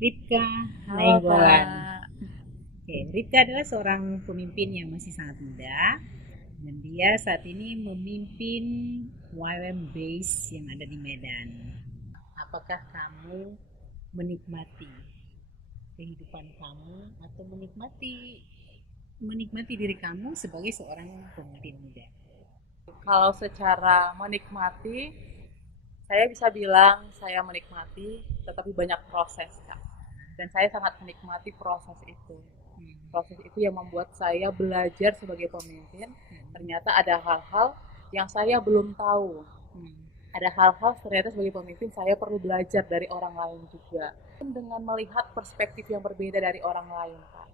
Ripka Halo Nainggolan. Kak. Oke, Ripka adalah seorang pemimpin yang masih sangat muda dan dia saat ini memimpin YWAM Base yang ada di Medan. Apakah kamu menikmati kehidupan kamu atau menikmati diri kamu sebagai seorang pemimpin muda? Kalau secara menikmati, saya bisa bilang saya menikmati, tetapi banyak proses Kak. Dan saya sangat menikmati proses itu. Proses itu yang membuat saya belajar sebagai pemimpin. Ternyata ada hal-hal yang saya belum tahu. Ada hal-hal ternyata sebagai pemimpin saya perlu belajar dari orang lain juga. Dengan melihat perspektif yang berbeda dari orang lain Kak.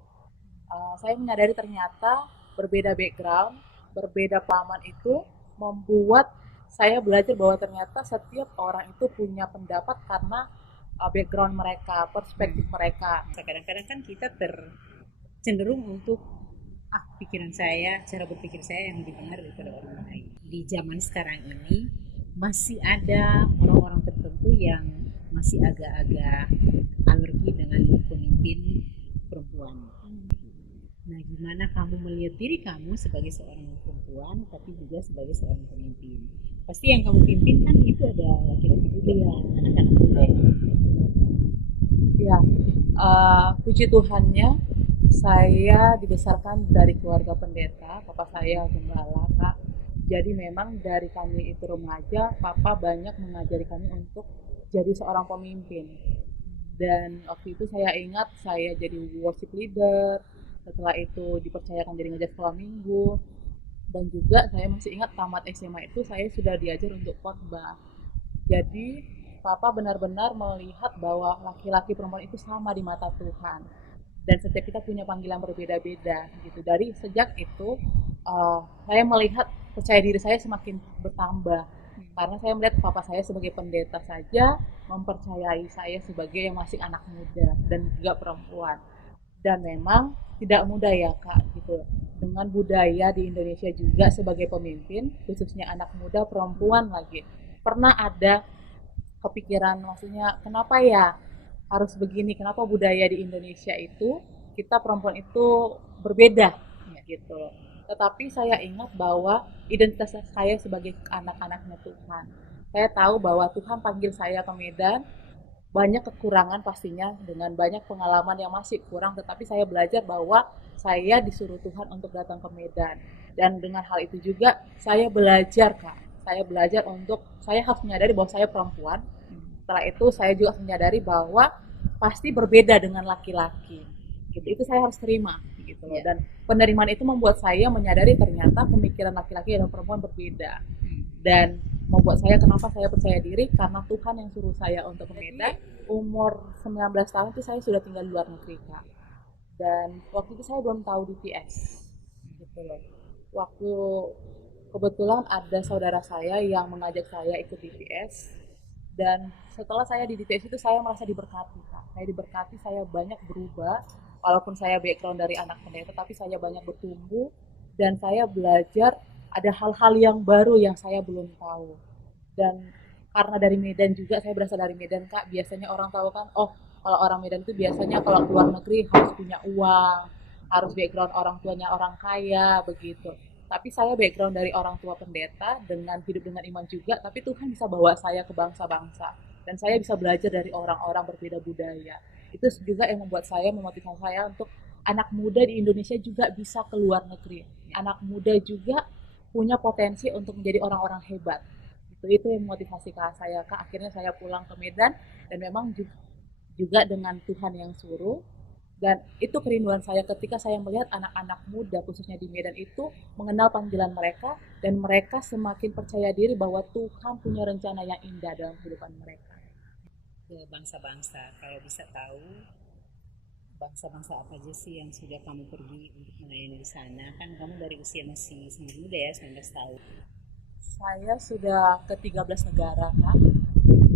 Saya menyadari ternyata berbeda background, berbeda pengalaman itu membuat saya belajar bahwa ternyata setiap orang itu punya pendapat karena background mereka, perspektif mereka. Kadang-kadang kan kita cenderung untuk pikiran saya, cara berpikir saya yang lebih benar daripada orang lain. Di zaman sekarang ini masih ada orang-orang tertentu yang masih agak-agak alergi dengan pemimpin perempuan. Nah, gimana kamu melihat diri kamu sebagai seorang perempuan, tapi juga sebagai seorang pemimpin? Pasti yang kamu pimpin kan itu ada laki-laki juga ya, anak-anak muda ya. Ya, puji Tuhannya saya dibesarkan dari keluarga pendeta, papa saya gembala Kak. Jadi memang dari kami itu remaja, papa banyak mengajari kami untuk jadi seorang pemimpin. Dan waktu itu saya ingat saya jadi worship leader, setelah itu dipercayakan jadi ngajar sekolah minggu, dan juga saya masih ingat tamat SMA itu saya sudah diajar untuk khotbah. Jadi papa benar-benar melihat bahwa laki-laki perempuan itu sama di mata Tuhan. Dan setiap kita punya panggilan berbeda-beda gitu. Dari sejak itu saya melihat percaya diri saya semakin bertambah. Karena saya melihat papa saya sebagai pendeta saja mempercayai saya sebagai yang masih anak muda dan juga perempuan. Dan memang tidak mudah ya Kak gitu. Dengan budaya di Indonesia juga sebagai pemimpin, khususnya anak muda perempuan lagi. Pernah ada kepikiran maksudnya kenapa ya harus begini, kenapa budaya di Indonesia itu kita perempuan itu berbeda gitu. Tetapi saya ingat bahwa identitas saya sebagai anak-anaknya Tuhan. Saya tahu bahwa Tuhan panggil saya ke Medan, banyak kekurangan pastinya dengan banyak pengalaman yang masih kurang, tetapi saya belajar bahwa saya disuruh Tuhan untuk datang ke Medan. Dan dengan hal itu juga saya belajar Kak, saya belajar untuk saya harus menyadari bahwa saya perempuan. Setelah itu saya juga menyadari bahwa pasti berbeda dengan laki-laki. Gitu. Itu saya harus terima gitu loh. Ya. Dan penerimaan itu membuat saya menyadari ternyata pemikiran laki-laki dan perempuan berbeda. Dan membuat saya kenapa saya percaya diri karena Tuhan yang suruh saya untuk ke Medan. Umur 19 tahun itu saya sudah tinggal di luar negeri Kak. Dan waktu itu saya belum tahu DPS gitu loh. Waktu kebetulan ada saudara saya yang mengajak saya ikut DPS, dan setelah saya di DPS itu saya merasa diberkati Kak. Saya diberkati, saya banyak berubah walaupun saya background dari anak pendeta, tapi saya banyak bertumbuh dan saya belajar ada hal-hal yang baru yang saya belum tahu. Dan karena dari Medan juga, saya berasal dari Medan Kak, biasanya orang tahu kan, oh kalau orang Medan itu biasanya kalau keluar negeri harus punya uang, harus background orang tuanya orang kaya begitu. Tapi saya background dari orang tua pendeta dengan hidup dengan iman juga, tapi Tuhan bisa bawa saya ke bangsa-bangsa dan saya bisa belajar dari orang-orang berbeda budaya. Itu juga yang membuat saya memotivasi saya untuk anak muda di Indonesia juga bisa keluar negeri. Anak muda juga punya potensi untuk menjadi orang-orang hebat. Itu yang memotivasi saya Kak. Akhirnya saya pulang ke Medan dan memang juga dengan Tuhan yang suruh. Dan itu kerinduan saya ketika saya melihat anak-anak muda khususnya di Medan itu mengenal panggilan mereka dan mereka semakin percaya diri bahwa Tuhan punya rencana yang indah dalam kehidupan mereka. Ke bangsa-bangsa, kalau bisa tahu bangsa-bangsa apa aja sih yang sudah kamu pergi untuk melayani di sana? Kan kamu dari usia masih sangat muda ya, 19 tahun. Saya sudah ke 13 negara Kak.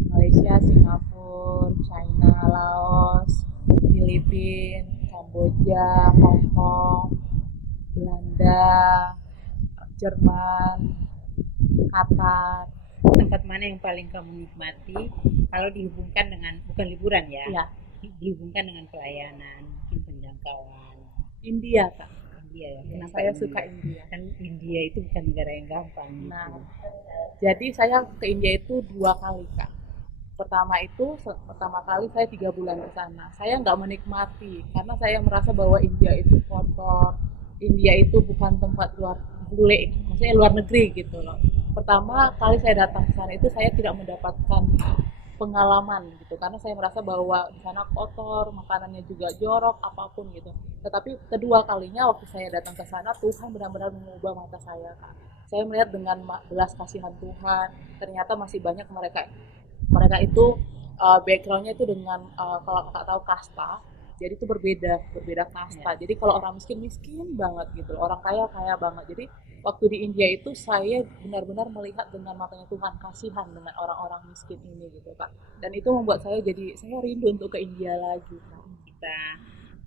Malaysia, Singapura, China, Laos, Filipina, Kamboja, Hong Kong, Belanda, Jerman, Qatar. Tempat mana yang paling kamu nikmati kalau dihubungkan dengan bukan liburan ya? Ya, dihubungkan dengan pelayanan, mungkin penjangkauan. India Kak. India ya, Ya, kenapa saya India? suka India. Kan India itu bukan negara yang gampang gitu. Nah, jadi saya ke India itu 2 kali Kak. Pertama kali saya 3 bulan ke sana. Saya nggak menikmati karena saya merasa bahwa India itu kotor. India itu bukan tempat luar bule, maksudnya luar negeri gitu loh. Pertama kali saya datang ke sana itu saya tidak mendapatkan pengalaman gitu karena saya merasa bahwa di sana kotor, makanannya juga jorok apapun gitu. Tetapi kedua kalinya waktu saya datang ke sana Tuhan benar-benar mengubah mata saya Kak. Saya melihat dengan belas kasihan Tuhan, ternyata masih banyak mereka mereka itu backgroundnya itu dengan kalau kakak tahu kasta, jadi itu berbeda kasta. Ya. Jadi kalau orang miskin miskin banget gitu, orang kaya kaya banget. Jadi waktu di India itu saya benar-benar melihat dengan matanya Tuhan, kasihan dengan orang-orang miskin ini gitu kak. Dan itu membuat saya rindu untuk ke India lagi kak. Kita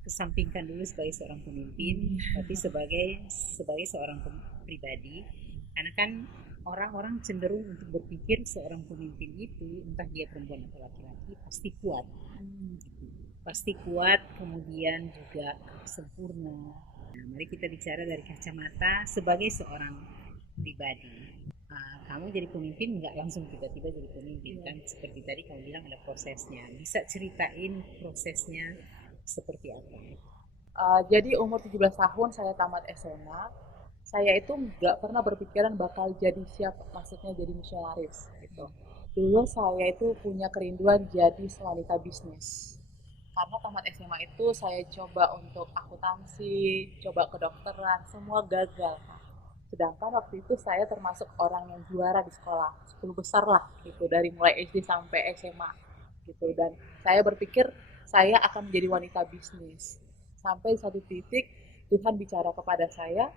kesampingkan dulu sebagai seorang pemimpin, tapi sebagai seorang pribadi, karena kan orang-orang cenderung untuk berpikir seorang pemimpin itu, entah dia perempuan atau laki-laki, pasti kuat. Pasti kuat, kemudian juga sempurna. Nah, mari kita bicara dari kacamata sebagai seorang pribadi. Kamu jadi pemimpin nggak langsung tiba-tiba jadi pemimpin kan, seperti tadi kamu bilang ada prosesnya. Bisa ceritain prosesnya seperti apa? Jadi umur 17 tahun saya tamat SMA. Saya itu nggak pernah berpikiran bakal jadi siapa, maksudnya jadi misionaris gitu. Dulu saya itu punya kerinduan jadi wanita bisnis. Karena tamat SMA itu saya coba untuk akuntansi, coba kedokteran, semua gagal. Sedangkan waktu itu saya termasuk orang yang juara di sekolah, 10 besar lah gitu, dari mulai SD sampai SMA gitu. Dan saya berpikir saya akan menjadi wanita bisnis. Sampai satu titik Tuhan bicara kepada saya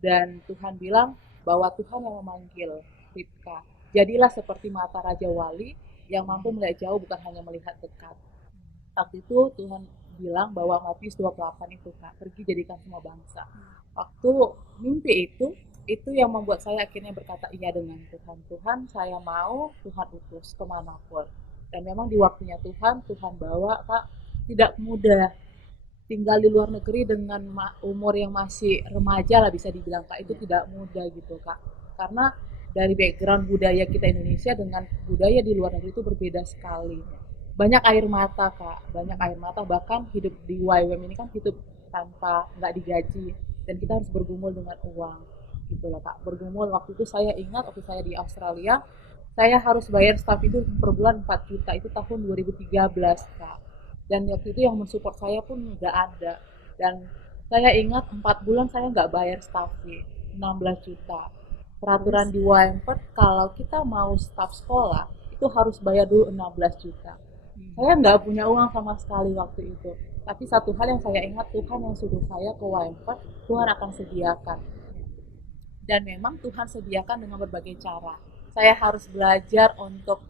dan Tuhan bilang bahwa Tuhan yang memanggil Ribka. Jadilah seperti mata Raja Wali yang mampu melihat jauh bukan hanya melihat dekat. Waktu itu Tuhan bilang bahwa Matius 28 itu Kak, pergi jadikan semua bangsa. Waktu mimpi itu yang membuat saya akhirnya berkata iya dengan Tuhan. Tuhan saya mau Tuhan utus kemanapun. Dan memang di waktunya Tuhan bawa Kak, tidak mudah tinggal di luar negeri dengan umur yang masih remaja lah bisa dibilang Kak, itu tidak mudah gitu Kak. Karena dari background budaya kita Indonesia dengan budaya di luar negeri itu berbeda sekali. Banyak air mata Kak, banyak air mata, bahkan hidup di YWM ini kan hidup tanpa nggak digaji dan kita harus bergumul dengan uang gitu loh Kak. Bergumul waktu itu saya ingat waktu saya di Australia saya harus bayar staff itu per bulan 4 juta itu tahun 2013 Kak. Dan waktu itu yang mensupport saya pun nggak ada. Dan saya ingat 4 bulan saya nggak bayar staffnya 16 juta. Peraturan di YMPED kalau kita mau staff sekolah itu harus bayar dulu 16 juta. Saya nggak punya uang sama sekali waktu itu. Tapi satu hal yang saya ingat Tuhan yang suruh saya ke YMPED, Tuhan akan sediakan. Dan memang Tuhan sediakan dengan berbagai cara. Saya harus belajar untuk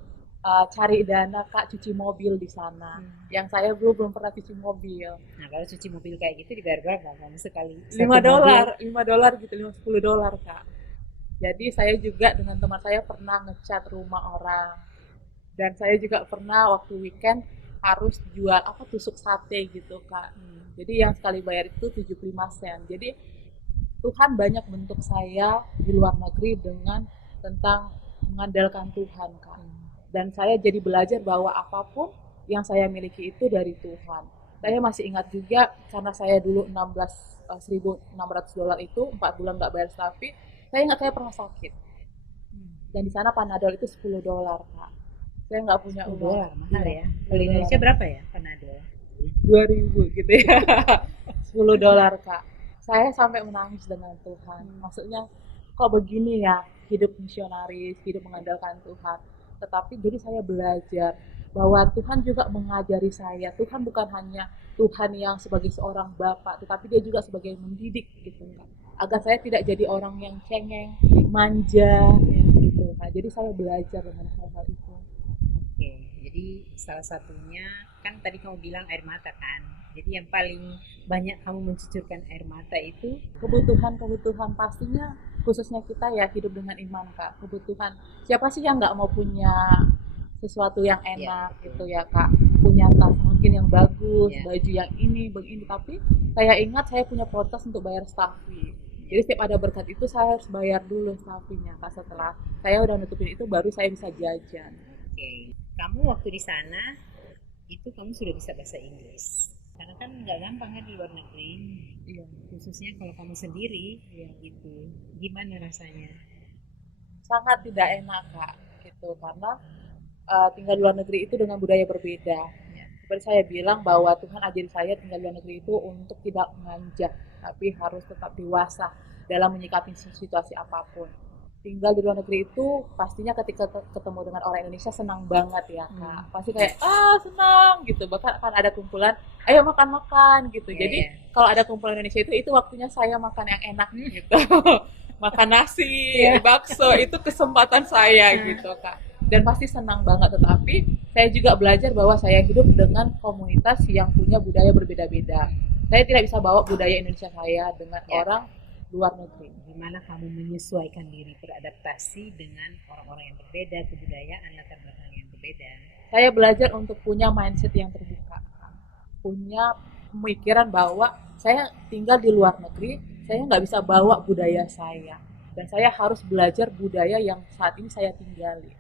cari dana Kak cuci mobil di sana. Yang saya belum pernah cuci mobil. Nah, kalau cuci mobil kayak gitu dibayar berapa kamu sekali? 5 dolar, 5 dolar gitu, 10 dolar Kak. Jadi saya juga dengan teman saya pernah ngecat rumah orang. Dan saya juga pernah waktu weekend harus jual tusuk sate gitu Kak. Jadi yang sekali bayar itu 75 sen. Jadi Tuhan banyak bentuk saya di luar negeri dengan tentang mengandalkan Tuhan Kak. Dan saya jadi belajar bahwa apapun yang saya miliki itu dari Tuhan. Saya masih ingat juga karena saya dulu 1.600 dolar itu 4 bulan nggak bayar staffing. Saya ingat saya pernah sakit. Dan di sana Panadol itu 10 dolar Kak. Saya nggak punya uang. $10 mahal ya. Kalau Indonesia berapa ya Panadol? 2.000 gitu ya. 10 dolar Kak. Saya sampai menangis dengan Tuhan. Maksudnya kok begini ya hidup misionaris, hidup mengandalkan Tuhan. Tetapi jadi saya belajar bahwa Tuhan juga mengajari saya. Tuhan bukan hanya Tuhan yang sebagai seorang bapak, tetapi dia juga sebagai mendidik gitu kan. Agar saya tidak jadi orang yang cengeng, manja gitu. Nah, jadi saya belajar dengan hal-hal itu. Oke, jadi salah satunya kan tadi kamu bilang air mata kan. Jadi yang paling banyak kamu mencucurkan air mata itu kebutuhan pastinya khususnya kita ya hidup dengan iman Kak. Kebutuhan siapa sih yang nggak mau punya sesuatu yang enak gitu ya Kak, punya tas bikin yang bagus, Ya. baju yang ini, begini. Tapi saya ingat saya punya prioritas untuk bayar staff fee. Jadi setiap ada berkat itu saya harus bayar dulu staff fee-nya, Kak. Setelah saya udah nutupin itu baru saya bisa jajan. Oke. Kamu waktu di sana itu kamu sudah bisa bahasa Inggris. Karena kan nggak gampang kan di luar negeri, Iya, khususnya kalau kamu sendiri, iya. gitu. Gimana rasanya? Sangat tidak enak, Kak, gitu. Karena tinggal di luar negeri itu dengan budaya berbeda. Ya. Seperti saya bilang bahwa Tuhan ajari saya tinggal di luar negeri itu untuk tidak manja, tapi harus tetap dewasa dalam menyikapi situasi apapun. Tinggal di luar negeri itu pastinya ketika ketemu dengan orang Indonesia senang banget ya Kak. Pasti Ya. kayak senang gitu. Bahkan akan ada kumpulan, ayo makan-makan gitu. Ya, Jadi ya. kalau ada kumpulan Indonesia itu waktunya saya makan yang enak gitu. Makan nasi, Ya. bakso itu kesempatan saya gitu Kak. Dan pasti senang banget, tetapi saya juga belajar bahwa saya hidup dengan komunitas yang punya budaya berbeda-beda. Saya tidak bisa bawa budaya Indonesia saya dengan Ya. orang luar negeri. Gimana kamu menyesuaikan diri beradaptasi dengan orang-orang yang berbeda, kebudayaan latar belakang yang berbeda? Saya belajar untuk punya mindset yang terbuka, punya pemikiran bahwa saya tinggal di luar negeri, saya nggak bisa bawa budaya saya, dan saya harus belajar budaya yang saat ini saya tinggali.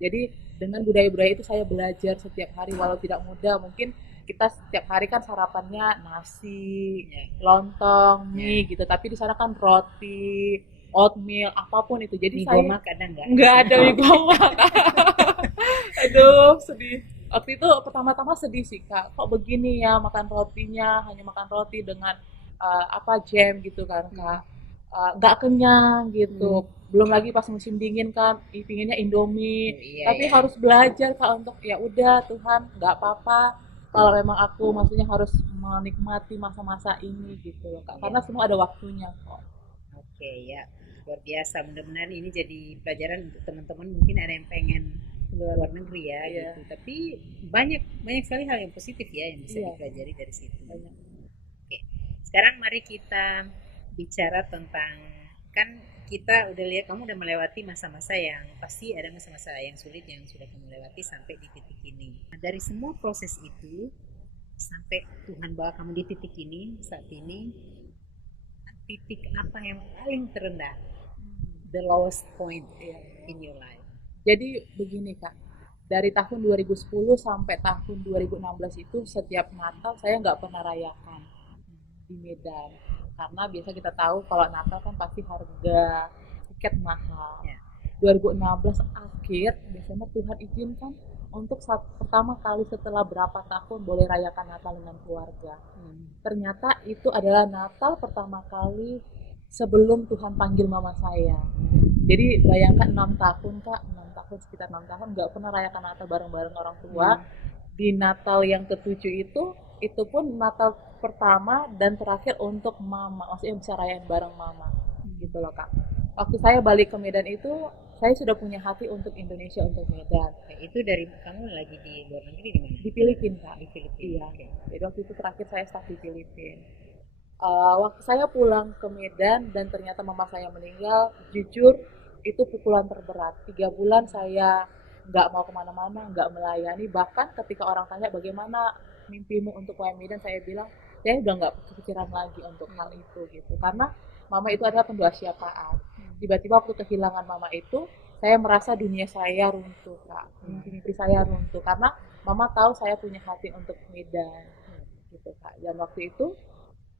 Jadi dengan budaya-budaya itu saya belajar setiap hari, walau tidak mudah. Mungkin kita setiap hari kan sarapannya nasi, Ya. lontong, mie gitu, tapi di sana kan roti, oatmeal, apapun itu. Jadi Mie saya gomak ada nggak? nggak ada mie gomak. Aduh, sedih. Waktu itu pertama-tama sedih sih Kak. Kok begini ya makan rotinya, hanya makan roti dengan jam gitu kan Kak. Nggak kenyang gitu. Belum lagi pas musim dingin kan, pinginnya Indomie. Oh, iya, Tapi ya. harus belajar Kak untuk ya udah Tuhan, nggak apa-apa. Kalau memang aku maksudnya harus menikmati masa-masa ini gitu loh Kak. Iya. Karena semua ada waktunya kok. Oke, ya. Luar biasa. Mudah-mudahan ini jadi pelajaran untuk teman-teman. Mungkin ada yang pengen keluar luar negeri ya, Iya. gitu. Tapi banyak banyak sekali hal yang positif ya yang bisa Iya. dipelajari dari situ. Banyak. Oke. Sekarang mari kita bicara tentang, kan kita udah lihat kamu udah melewati masa-masa yang pasti ada masa-masa yang sulit yang sudah kamu lewati sampai di titik ini. Nah, dari semua proses itu sampai Tuhan bawa kamu di titik ini saat ini, titik apa yang paling terendah, the lowest point in your life? Jadi begini Kak, dari tahun 2010 sampai tahun 2016 itu setiap Natal saya nggak pernah rayakan di Medan. Karena biasa kita tahu kalau Natal kan pasti harga tiket mahal. Ya. 2016 akhir, biasanya Tuhan izinkan untuk pertama kali setelah berapa tahun boleh rayakan Natal dengan keluarga. Ternyata itu adalah Natal pertama kali sebelum Tuhan panggil mama saya. Jadi bayangkan 6 tahun Kak, 6 tahun sekitar 6 tahun nggak pernah rayakan Natal bareng-bareng orang tua. Di Natal yang ketujuh itu pun Natal pertama dan terakhir untuk mama, maksudnya bisa rayain bareng mama, gitu loh Kak. Waktu saya balik ke Medan itu, saya sudah punya hati untuk Indonesia, untuk Medan. Itu dari kamu lagi di luar negeri di mana? Di Filipina Kak. Di Filipina. Iya. Oke. Jadi waktu itu terakhir saya staf di Filipina. Waktu saya pulang ke Medan dan ternyata mama saya meninggal, jujur itu pukulan terberat. 3 bulan saya nggak mau kemana-mana, nggak melayani. Bahkan ketika orang tanya bagaimana mimpimu untuk UM Medan, saya bilang saya udah nggak kepikiran lagi untuk hal itu gitu. Karena mama itu adalah pendoa syafaat. Tiba-tiba waktu kehilangan mama itu, saya merasa dunia saya runtuh Kak. Mimpi-mimpi saya runtuh karena mama tahu saya punya hati untuk Medan gitu Kak. Dan waktu itu,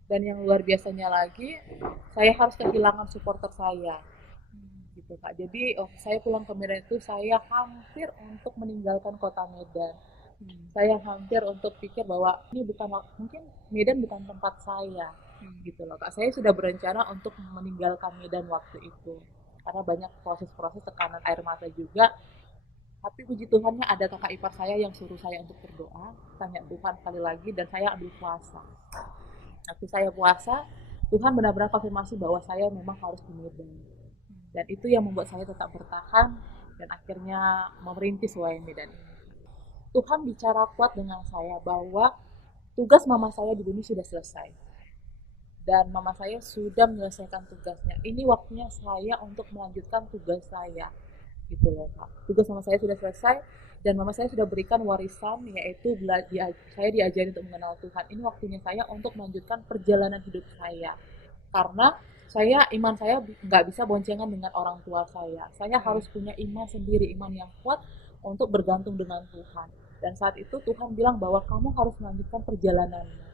dan yang luar biasanya lagi, saya harus kehilangan supporter saya gitu Kak. Jadi saya pulang ke Medan itu saya hampir untuk meninggalkan kota Medan. Saya hampir untuk pikir bahwa ini bukan, mungkin Medan bukan tempat saya gitu loh Kak. Saya sudah berencana untuk meninggalkan Medan waktu itu karena banyak proses-proses tekanan air mata juga. Tapi puji Tuhannya ada kakak ipar saya yang suruh saya untuk berdoa, tanya Tuhan sekali lagi, dan saya ambil puasa. Waktu saya puasa, Tuhan benar-benar konfirmasi bahwa saya memang harus di Medan. Dan itu yang membuat saya tetap bertahan dan akhirnya merintis UAM Medan. Tuhan bicara kuat dengan saya bahwa tugas mama saya di bumi sudah selesai. Dan mama saya sudah menyelesaikan tugasnya. Ini waktunya saya untuk melanjutkan tugas saya. Gitu loh Kak. Tugas mama saya sudah selesai. Dan mama saya sudah berikan warisan, yaitu saya diajari untuk mengenal Tuhan. Ini waktunya saya untuk melanjutkan perjalanan hidup saya. Karena iman saya nggak bisa boncengan dengan orang tua saya. Saya harus punya iman sendiri, iman yang kuat untuk bergantung dengan Tuhan. Dan saat itu Tuhan bilang bahwa kamu harus melanjutkan perjalananmu.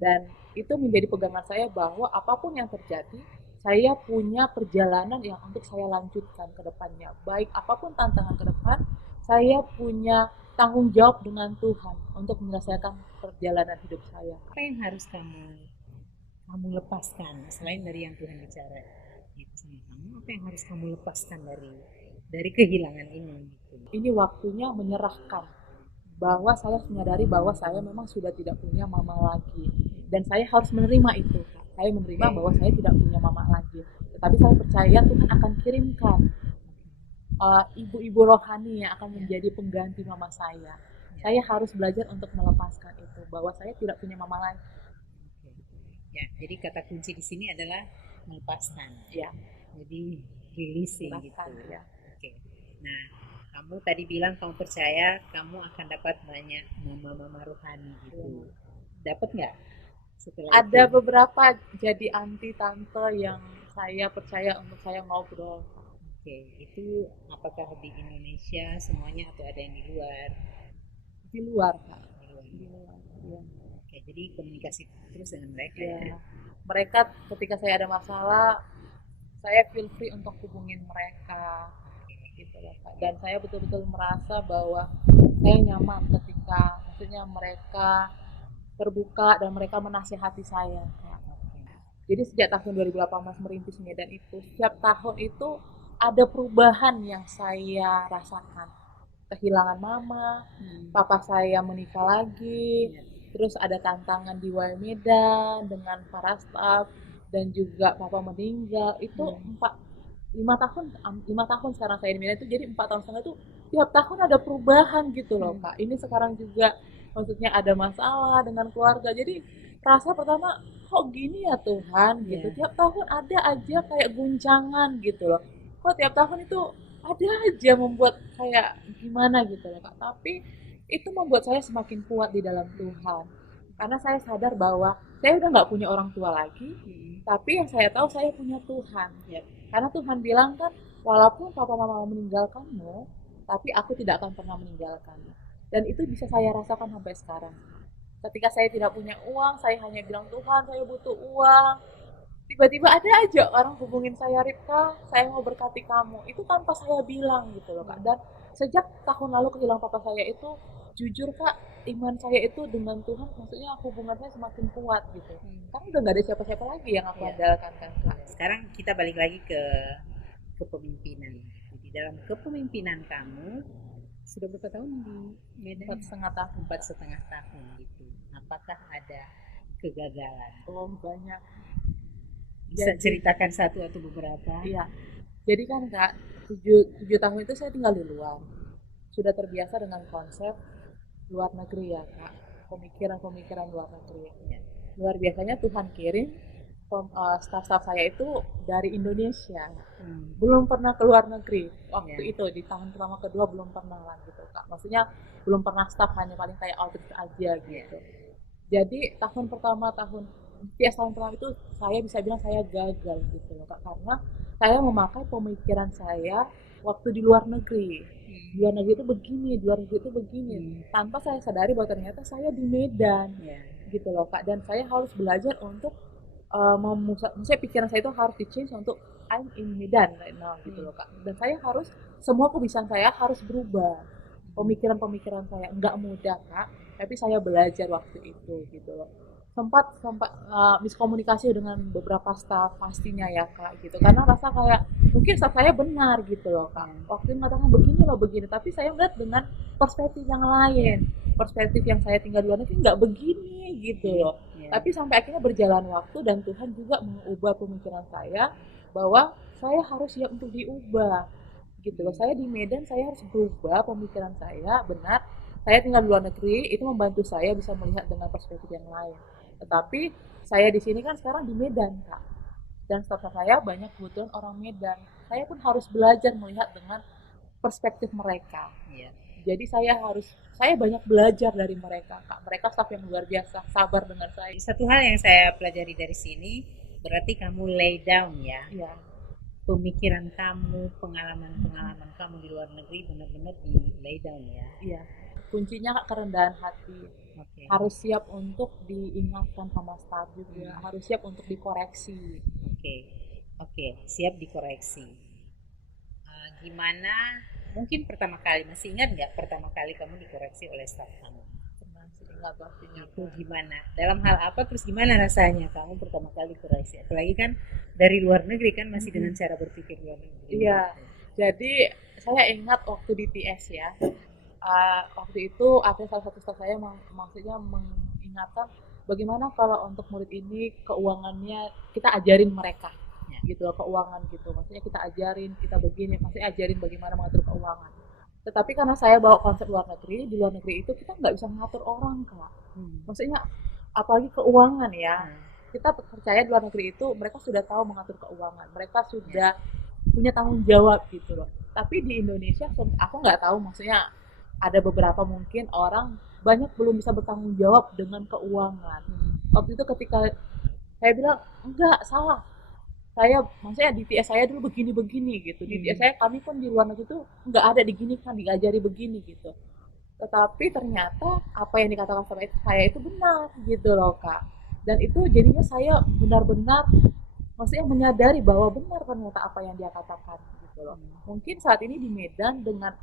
Dan itu menjadi pegangan saya bahwa apapun yang terjadi, saya punya perjalanan yang untuk saya lanjutkan ke depannya. Baik apapun tantangan ke depan, saya punya tanggung jawab dengan Tuhan untuk menyelesaikan perjalanan hidup saya. Apa yang harus kamu kamu lepaskan selain dari yang Tuhan bicara gitu sama kamu? Apa yang harus kamu lepaskan dari kehilangan ini gitu? Ini waktunya menyerahkan bahwa saya menyadari bahwa saya memang sudah tidak punya mama lagi, dan saya harus menerima itu. Saya menerima bahwa saya tidak punya mama lagi, tetapi saya percaya Tuhan akan kirimkan ibu-ibu rohani yang akan menjadi pengganti mama saya. Saya harus belajar untuk melepaskan itu, bahwa saya tidak punya mama lagi. Ya, jadi kata kunci di sini adalah melepaskan. Ya, Jadi releasing gitu. ya. Oke. Nah, kamu tadi bilang kamu percaya kamu akan dapat banyak mama-mama rohani gitu. Dapat nggak setelah Ada itu? beberapa jadi anti tante yang saya percaya untuk saya ngobrol. Oke, itu apakah di Indonesia semuanya atau ada yang di luar? Di luar, Kak. Di luar. Di luar, ya. Oke, jadi komunikasi terus dengan mereka Ya. ya. Mereka ketika saya ada masalah, saya feel free untuk hubungin mereka gitu loh, Kak. Dan saya betul-betul merasa bahwa saya nyaman ketika maksudnya mereka terbuka dan mereka menasihati saya, Kak. Jadi sejak tahun 2018 merintis Medan itu, setiap tahun itu ada perubahan yang saya rasakan. Kehilangan mama, papa saya menikah lagi, terus ada tantangan di Y Medan dengan para staff, dan juga papa meninggal. Itu 5 tahun sekarang saya di Medan itu, jadi 4 tahun setengah itu tiap tahun ada perubahan gitu loh, Kak. Ini sekarang juga maksudnya ada masalah dengan keluarga. Jadi rasa pertama, kok gini ya Tuhan gitu. Tiap tahun ada aja kayak guncangan gitu loh. Kok tiap tahun itu ada aja membuat kayak gimana gitu loh, Kak. Tapi itu membuat saya semakin kuat di dalam Tuhan. Karena saya sadar bahwa saya udah nggak punya orang tua lagi, tapi yang saya tahu saya punya Tuhan. Karena Tuhan bilang kan, walaupun papa mama meninggalkanmu, tapi aku tidak akan pernah meninggalkanmu. Dan itu bisa saya rasakan sampai sekarang. Ketika saya tidak punya uang, saya hanya bilang, Tuhan saya butuh uang. Tiba-tiba ada aja orang hubungin saya, Ripka, saya mau berkati kamu. Itu tanpa saya bilang gitu loh, Kak. Dan sejak tahun lalu kehilangan papa saya itu, jujur Kak, iman saya itu dengan Tuhan, maksudnya hubungan saya semakin kuat gitu. Karena udah nggak ada siapa-siapa lagi yang aku andalkan kan, Kak. Sekarang kita balik lagi ke kepemimpinan. Di dalam kepemimpinan kamu sudah berapa tahun di Medan? 4,5 tahun. 4,5 tahun gitu. Apakah ada kegagalan? Oh, banyak. Bisa ceritakan satu atau beberapa? Iya. Jadi kan Kak, 7 tahun itu saya tinggal di luar. Sudah terbiasa dengan konsep luar negeri ya Kak. Pemikiran-pemikiran luar negeri. Luar biasanya Tuhan kirim staff-staff saya itu dari Indonesia. Belum pernah ke luar negeri. Waktu itu di tahun pertama kedua belum pernah lah gitu Kak. Maksudnya belum pernah staff, hanya paling kayak outreach aja gitu. Jadi tahun pertama itu saya bisa bilang saya gagal gitu loh Kak, karena saya memakai pemikiran saya waktu di luar negeri. Di luar negeri itu begini, di luar negeri itu begini. Tanpa saya sadari bahwa ternyata saya di Medan gitu loh Kak, dan saya harus belajar untuk maksudnya pikiran saya itu harus di-change untuk I'm in Medan right now gitu loh Kak. Dan saya harus, semua kebiasaan saya harus berubah. Pemikiran-pemikiran saya nggak mudah Kak, tapi saya belajar waktu itu gitu loh. Sempat miskomunikasi dengan beberapa staff pastinya ya Kak gitu, karena rasa kayak mungkin staff saya benar gitu loh Kak, waktu mengatakan begini loh begini, tapi saya melihat dengan perspektif yang lain, perspektif yang saya tinggal di luar negeri nggak begini gitu loh. Tapi sampai akhirnya berjalan waktu dan Tuhan juga mengubah pemikiran saya bahwa saya harus siap untuk diubah gitu loh. Saya di Medan saya harus berubah pemikiran saya, benar saya tinggal di luar negeri itu membantu saya bisa melihat dengan perspektif yang lain. Tetapi saya di sini kan sekarang di Medan Kak, dan staff saya banyak kebetulan orang Medan. Saya pun harus belajar melihat dengan perspektif mereka. Jadi saya banyak belajar dari mereka, Kak. Mereka staf yang luar biasa, sabar dengan saya. Satu hal yang saya pelajari dari sini, berarti kamu lay down ya. Iya, Pemikiran kamu, pengalaman-pengalaman kamu di luar negeri benar-benar di lay down ya. iya. Kuncinya Kak, kerendahan hati. Oke. Harus siap untuk diingatkan sama staf juga, harus siap untuk dikoreksi. Oke. Oke, siap dikoreksi. Gimana? Mungkin pertama kali masih ingat nggak pertama kali kamu dikoreksi oleh staf kamu? Pernah sih ingat pastinya. Itu gimana? Dalam hal apa? Terus gimana rasanya kamu pertama kali koreksi? Apalagi kan dari luar negeri kan masih dengan cara berpikir luar negeri. Iya, jadi saya ingat waktu di TS ya, waktu itu ada salah satu staf saya maksudnya mengingatkan bagaimana kalau untuk murid ini keuangannya kita ajarin mereka Ya. gitu keuangan gitu, maksudnya kita ajarin kita begini, maksudnya ajarin bagaimana mengatur keuangan. Tetapi karena saya bawa konsep luar negeri, di luar negeri itu kita nggak bisa mengatur orang, Kak. Maksudnya apalagi keuangan ya, kita percaya di luar negeri itu mereka sudah tahu mengatur keuangan, mereka sudah punya tanggung jawab gitu loh. Tapi di Indonesia aku nggak tahu, maksudnya ada beberapa mungkin orang banyak belum bisa bertanggung jawab dengan keuangan. Waktu itu ketika saya bilang enggak salah, saya maksudnya di TS saya dulu begini-begini gitu, di TS saya kami pun di luar negeri itu nggak ada digini kan, diajari begini gitu. Tetapi ternyata apa yang dikatakan sama saya itu benar gitu loh, Kak. Dan itu jadinya saya benar-benar maksudnya menyadari bahwa benar ternyata apa yang dia katakan gitu loh. Mungkin saat ini di Medan dengan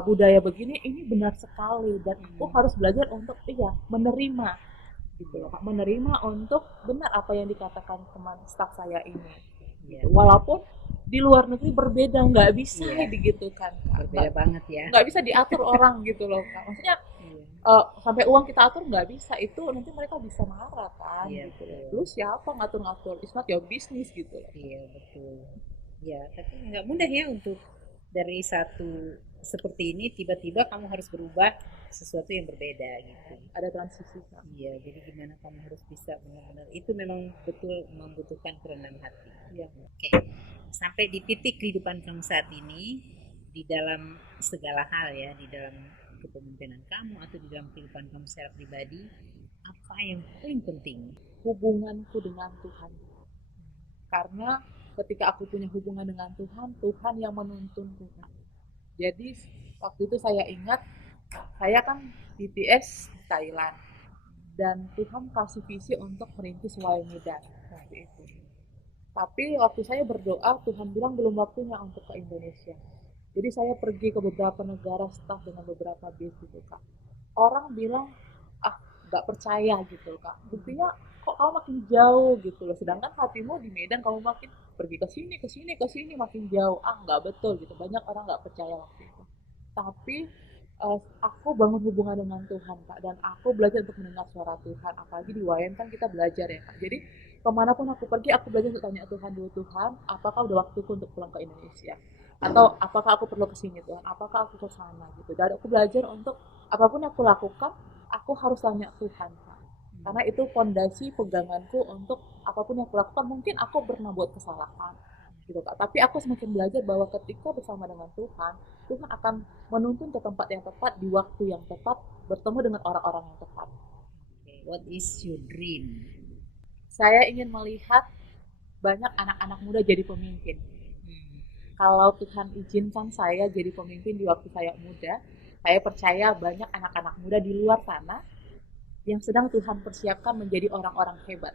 budaya begini ini benar sekali, dan aku harus belajar untuk menerima gitu loh, Kak. Menerima untuk benar apa yang dikatakan teman staf saya ini. Gitu. Walaupun di luar negeri berbeda, nggak bisa gitu kan, Kak. Berbeda banget ya. Nggak bisa diatur orang gitu loh, Kak. Maksudnya sampai uang kita atur nggak bisa, itu nanti mereka bisa marah kan gitu loh. Lu siapa ngatur-ngatur? It's not your business gitu loh. Iya betul. Ya, tapi nggak mudah ya untuk dari satu seperti ini tiba-tiba kamu harus berubah sesuatu yang berbeda gitu. Ada transisi, Kak. Iya, jadi gimana kamu harus bisa benar-benar itu memang betul membutuhkan kerendahan hati. Iya. Oke, sampai di titik kehidupan kamu saat ini di dalam segala hal ya, di dalam kepemimpinan kamu atau di dalam kehidupan kamu secara pribadi, apa yang paling penting? Hubunganku dengan Tuhan. Karena ketika aku punya hubungan dengan Tuhan, Tuhan yang menuntunku, Kak. Jadi waktu itu saya ingat, saya kan di TS Thailand, dan Tuhan kasih visi untuk merintis Y Medan waktu itu. Tapi waktu saya berdoa, Tuhan bilang belum waktunya untuk ke Indonesia. Jadi saya pergi ke beberapa negara, staf dengan beberapa base gitu, Kak. Orang bilang, nggak percaya gitu, Kak. Buktinya kok kamu makin jauh gitu loh. Sedangkan hatimu di Medan, kamu makin pergi ke sini makin jauh. Nggak betul gitu. Banyak orang nggak percaya waktu itu. Tapi aku bangun hubungan dengan Tuhan, Kak, dan aku belajar untuk mendengar suara Tuhan. Apalagi di YM kan kita belajar ya, Kak. Jadi kemanapun aku pergi, aku belajar untuk tanya Tuhan dulu, Tuhan, apakah udah waktuku untuk pulang ke Indonesia? Atau apakah aku perlu kesini, Tuhan? Apakah aku ke sana gitu? Dan aku belajar untuk apapun yang aku lakukan, aku harus tanya Tuhan, Kak. Karena itu fondasi peganganku untuk apapun yang aku lakukan. Mungkin aku pernah buat kesalahan gitu, Kak. Tapi aku semakin belajar bahwa ketika bersama dengan Tuhan, Tuhan akan menuntun ke tempat yang tepat di waktu yang tepat, bertemu dengan orang-orang yang tepat. Okay. What is your dream? Saya ingin melihat banyak anak-anak muda jadi pemimpin. Kalau Tuhan izinkan saya jadi pemimpin di waktu saya muda, saya percaya banyak anak-anak muda di luar sana yang sedang Tuhan persiapkan menjadi orang-orang hebat.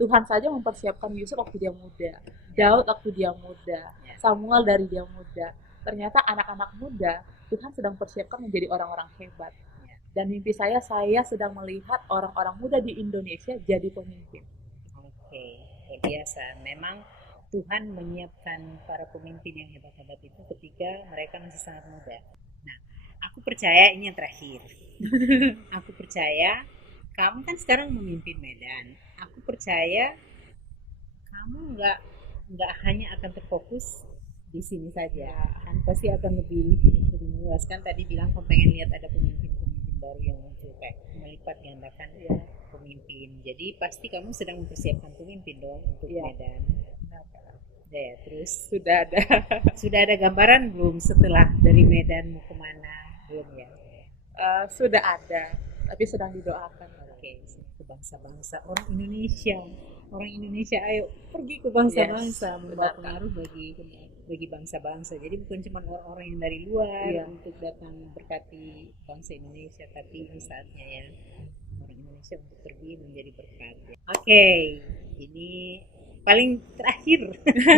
Tuhan saja mempersiapkan Yusuf waktu dia muda, Daud waktu dia muda, Samuel dari dia muda. Ternyata anak-anak muda Tuhan sedang persiapkan menjadi orang-orang hebat. Dan mimpi saya sedang melihat orang-orang muda di Indonesia jadi pemimpin. Oke, luar biasa. Memang Tuhan menyiapkan para pemimpin yang hebat-hebat itu ketika mereka masih sangat muda. Nah, aku percaya ini yang terakhir. Aku percaya kamu kan sekarang memimpin Medan. Aku percaya kamu nggak hanya akan terfokus di sini saja, kan pasti akan lebih luas. Kan tadi bilang kamu pengen lihat ada pemimpin-pemimpin baru yang muncul, kayak melipat gandakan pemimpin. Jadi pasti kamu sedang mempersiapkan pemimpin dong untuk Medan. Terus sudah ada gambaran belum setelah dari Medan mau kemana? Belum ya. Sudah ada, tapi sedang didoakan. Oke, ke bangsa-bangsa orang Indonesia, ayo pergi ke Yes, bangsa-bangsa, membawa benar Kak. pengaruh bagi bangsa-bangsa. Jadi bukan cuma orang-orang yang dari luar Iya, untuk datang berkati bangsa Indonesia, tapi ini saatnya ya orang Indonesia untuk pergi menjadi berkat. Oke, ini paling terakhir,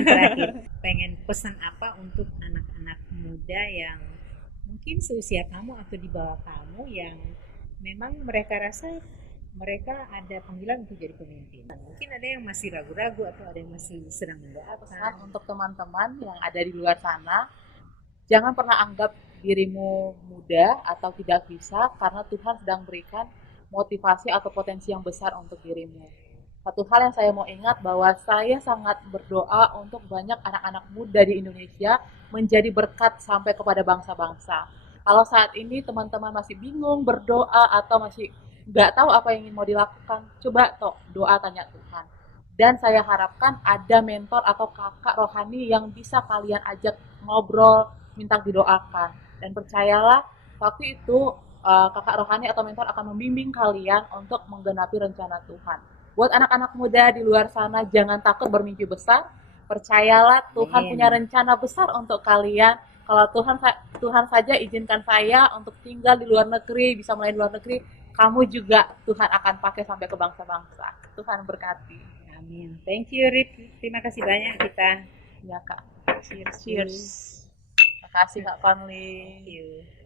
terakhir pengen pesan apa untuk anak-anak muda yang mungkin seusia kamu atau di bawah kamu yang memang mereka rasa mereka ada panggilan untuk jadi pemimpin. Mungkin ada yang masih ragu-ragu atau ada yang masih sedang pesan mendoakan. untuk teman-teman yang ada di luar sana, jangan pernah anggap dirimu muda atau tidak bisa karena Tuhan sedang berikan motivasi atau potensi yang besar untuk dirimu. Satu hal yang saya mau ingat bahwa saya sangat berdoa untuk banyak anak-anak muda di Indonesia menjadi berkat sampai kepada bangsa-bangsa. Kalau saat ini teman-teman masih bingung berdoa atau masih nggak tahu apa yang ingin mau dilakukan, coba toh doa tanya Tuhan. Dan saya harapkan ada mentor atau kakak rohani yang bisa kalian ajak ngobrol, minta didoakan. Dan percayalah, waktu itu kakak rohani atau mentor akan membimbing kalian untuk menggenapi rencana Tuhan. Buat anak-anak muda di luar sana, jangan takut bermimpi besar. Percayalah, Tuhan punya Amin. rencana besar untuk kalian. Kalau Tuhan saja izinkan saya untuk tinggal di luar negeri, bisa mulai di luar negeri, kamu juga Tuhan akan pakai sampai ke bangsa-bangsa. Tuhan berkati. Amin. Thank you, Rip. Terima kasih banyak kita. Ya, Kak. Cheers. Cheers. Terima kasih, Kak Conley. Thank you.